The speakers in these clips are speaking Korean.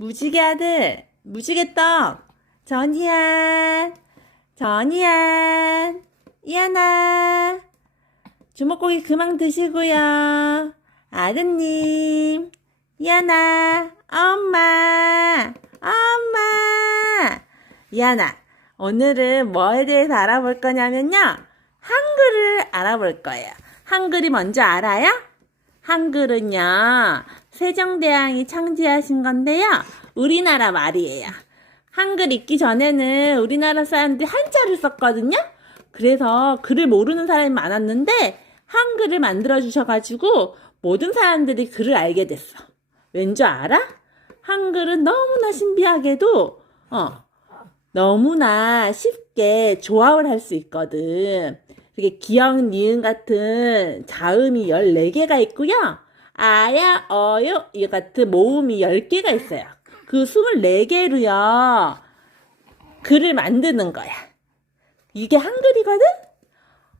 무지개 아들, 무지개 떡, 전희안, 전희안, 이하나, 주먹고기 그만 드시고요. 아드님, 이하나, 엄마, 엄마. 이하나, 오늘은 뭐에 대해서 알아볼 거냐면요. 한글을 알아볼 거예요. 한글이 뭔지 알아요? 한글은요, 세종대왕이 창제하신 건데요. 우리나라 말이에요. 한글 읽기 전에는 우리나라 사람들이 한자를 썼거든요. 그래서 글을 모르는 사람이 많았는데 한글을 만들어 주셔가지고 모든 사람들이 글을 알게 됐어. 왠 줄 알아? 한글은 너무나 신비하게도 어 너무나 쉽게 조합을 할 수 있거든. 이게 기역, 니은 같은 자음이 14개가 있고요. 아야, 어요, 이 같은 모음이 10개가 있어요. 그 24개로요. 글을 만드는 거야. 이게 한글이거든?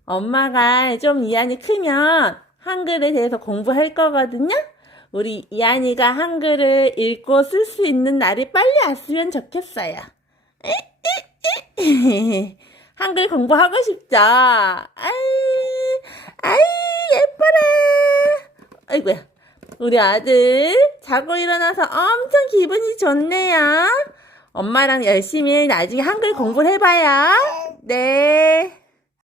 엄마가 좀 이한이 크면 한글에 대해서 공부할 거거든요? 우리 이한이가 한글을 읽고 쓸 수 있는 날이 빨리 왔으면 좋겠어요. 한글 공부하고 싶죠? 아이, 아이, 예뻐라. 아이고야. 우리 아들 자고 일어나서 엄청 기분이 좋네요. 엄마랑 열심히 나중에 한글 공부를 해봐요. 네.